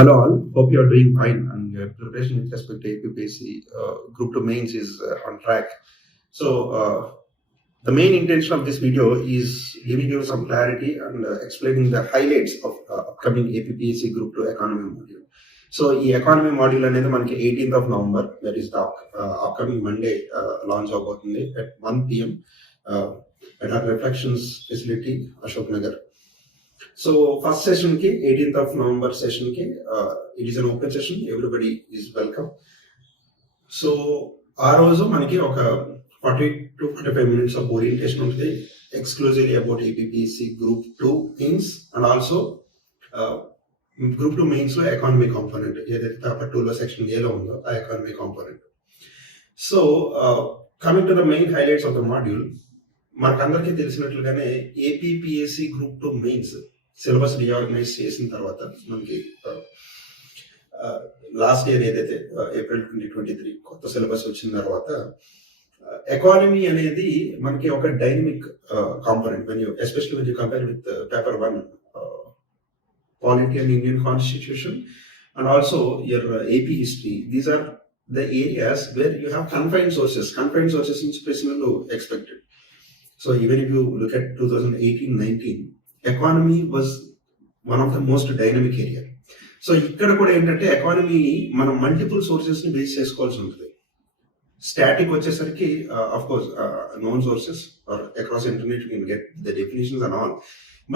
Hello all, hope you are doing fine and your preparation with respect to APPSC Group 2 mains is on track. So the main intention of this video is giving you some clarity and explaining the highlights of upcoming APPSC Group 2 economy module. So ఈ economy module అనేది మనకి 18th of November, that is the upcoming Monday launch అవబోతుంది at 1 p.m. At our reflections facility Ashok Nagar. So first session ki 18th of November session ki it is an open session, everybody is welcome. So ఆ రోజు మనకి ఒక 40 to 45 minutes of orientation ఉంటుంది exclusively about APPSC Group 2 mains and also Group 2 mains లో economy component ఏదైతే పేపర్ 2 లో section A లో ఉందో ఆ economy component. So coming to the main highlights of the module, మనకందరికీ తెలిసినట్లుగానే APPSC Group 2 mains syllabus reorganise చేసిన తర్వాత మనకి లాస్ట్ ఇయర్ ఏదైతే April 2023 కొత్త సిలబస్ వచ్చిన తర్వాత ఎకానమీ అనేది మనకి ఒక dynamic component especially when you compare with paper 1 polity and Indian constitution and also your AP history. These are the areas where you have confined sources నుంచి ప్రశ్నలు expected. So even if you look at 2018-19 economy was one of the most dynamic area. So ఇక్కడ కూడా ఏంటంటే ఎకానమీ మనం multiple sources ని బేస్ చేసుకోవాల్సి ఉంటుంది. Static వచ్చేసరికి of course known sources are across internet you can get the definitions and all,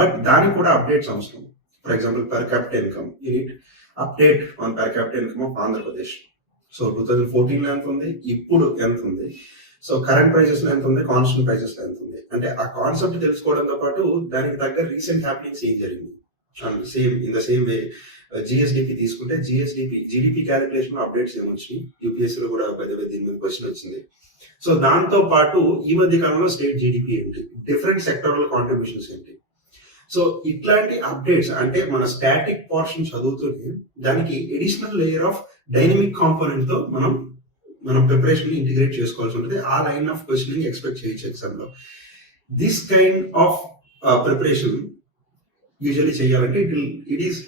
but దానికి కూడా అప్డేట్స్ అవసరం. For example per capita income, you need update on per capita income of Andhra Pradesh. So 2014 ఎంత ఉంది, ఇప్పుడు ఎంత ఉంది, so current prices ఎంత ఉంది, కాన్స్టెంట్ ప్రైసెస్ ఎంత ఉంది, అంటే ఆ కాన్సెప్ట్ తెలుసుకోవడంతో పాటు దానికి తగ్గ రీసెంట్ హ్యాపెనింగ్స్ ఏం జరిగింది. And same in the same way GSDP తీసుకుంటే జీడిపి క్యాలిక్యులేషన్ అప్డేట్స్ ఏమొచ్చినాయి, యూపీఎస్సీలో కూడా దీని మీద క్వశ్చన్ వచ్చింది. సో దాంతో పాటు ఈ మధ్య కాలంలో స్టేట్ జీడిపి ఏంటి, డిఫరెంట్ సెక్టరల్ కాంట్రిబ్యూషన్స్ ఏంటి. సో ఇట్లాంటి అప్డేట్స్ అంటే మన స్టాటిక్ పోర్షన్ చదువుతూనే దానికి additional layer of dynamic component తో మనం ప్రిపరేషన్ ఇంటిగ్రేట్ చేసుకోవాల్సి ఉంటుంది. ఆ లైన్ ఆఫ్ క్వశ్చనింగ్ ఎక్స్పెక్ట్ చేయొచ్చు ఎగ్జామ్ లో. This kind of preparation usually చేయాలంటే it is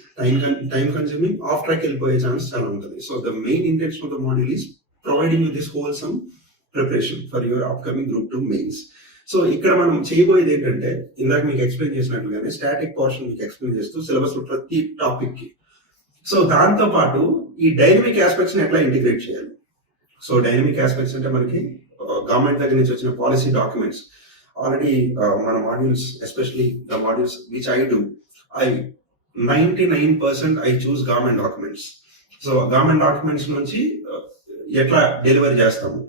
time consuming, off track వెళ్ళిపోయే ఛాన్స్ చాలా ఉంటుంది. So the main intention of the module is providing you this wholesome preparation for your upcoming group 2 mains. So ఇక్కడ మనం చేయబోయేది ఏంటంటే ఇందాక మీకు ఎక్స్ప్లెయిన్ చేసినట్లుగానే స్టాటిక్ పోర్షన్ మీకు ఎక్స్ప్లెయిన్ చేస్తూ సిలబస్ ప్రతి టాపిక్ కి, సో దాంతో పాటు ఈ డైనమిక్ ఆస్పెక్ట్స్ ని ఎట్లా ఇంటిగ్రేట్ చేయాలి. సో డైనమిక్ ఆస్పెక్ట్స్ అంటే మనకి గవర్నమెంట్ దగ్గర నుంచి వచ్చిన పాలసీ డాక్యుమెంట్స్ ఆల్రెడీ మన modules, especially the modules which I do, 99% I choose government documents. So government documents నుంచి ఎట్లా డెలివరీ చేస్తాము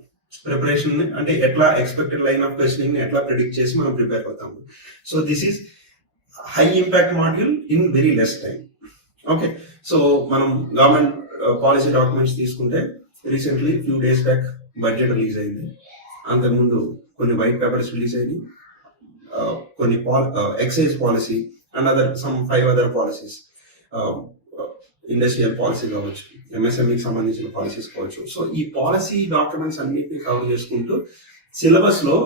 ప్రిపరేషన్, అంటే ఎట్లా ఎక్స్పెక్టెడ్ లైన్ ఆఫ్ క్వశ్చనింగ్ ని ఎట్లా ప్రిడిక్ట్ చేసి మనం ప్రిపేర్ అవుతాము. So this is high impact module in very less time. Okay, so మనం గవర్నమెంట్ పాలసీ డాక్యుమెంట్స్ తీసుకుంటే recently few days back budget release అయింది, అంతకుముందు కొన్ని వైట్ పేపర్స్ రిలీజ్ అయ్యి, కొన్ని excise policy and some 5 other policies, industrial policy కావచ్చు, ఎంఎస్ఎంఈకి సంబంధించిన పాలసీస్ కావచ్చు. సో ఈ పాలసీ డాక్యుమెంట్స్ అన్నిటిని కవర్ చేసుకుంటూ సిలబస్ లో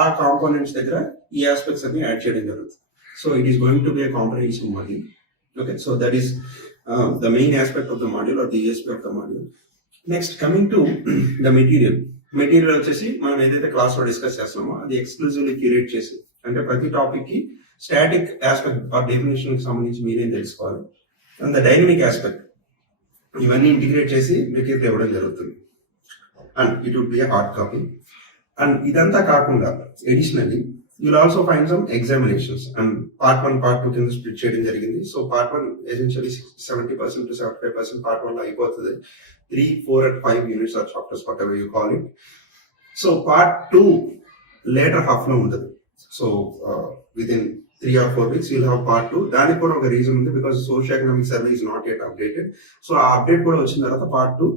ఆ కాంపోనెంట్స్ దగ్గర ఈ ఆస్పెక్ట్స్ అన్ని యాడ్ చేయడం జరుగుతుంది. So it is going to be a comprehensive module. Okay, so that is the main aspect of the module or the USP of the module. Next coming to the material వచ్చేసి మనం ఏదైతే క్లాస్ లో డిస్కస్ చేస్తున్నామో అది exclusively curate చేసి, అంటే ప్రతి టాపిక్ కి స్టాటిక్ ఆస్పెక్ట్ ఆర్ డెఫినేషన్ కి సంబంధించి మీరేం తెలుసుకోవాలి అండ్ ద డైనమిక్ ఆస్పెక్ట్, ఇవన్నీ ఇంటిగ్రేట్ చేసి మెటీరియల్ ఇవ్వడం జరుగుతుంది. And it would be hard copy. And ఇదంతా కాకుండా additionally you'll also find some examinations, and part 1 part 2 కింద స్ప్లిట్ చేయడం జరిగింది. సో part 1 essentially 70% to 75% part 1 లో అయిపోతుంది. 3, 4 and 5 units or chapters, whatever you call it. So part 2 later half లో ఉంటుంది. సో within 3 or 4 weeks you'll have part 2. దానికి కూడా ఒక రీజన్ ఉంది, because social economic survey is not yet updated. So ఆ అప్డేట్ కూడా వచ్చిన తర్వాత part 2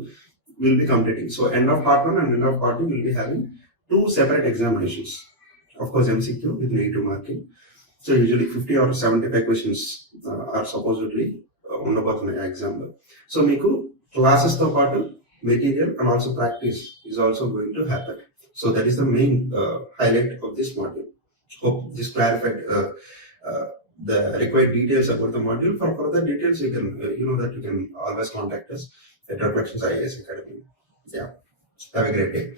will be completing. So end of part 1 and end of part 2 will be having 2 separate examinations. Of course, MCQ with negative marking. So usually 50 or 75 questions are supposedly ఉండబోతున్నాయి ఆ ఎగ్జామ్ లో. సో మీకు క్లాసెస్ తో పాటు material and also practice is also going to happen. So that is the main highlight of this module. Hope this clarified the required details about the module. For further details, you can, you can always contact us at Reflections IAS Academy. Yeah. Have a great day.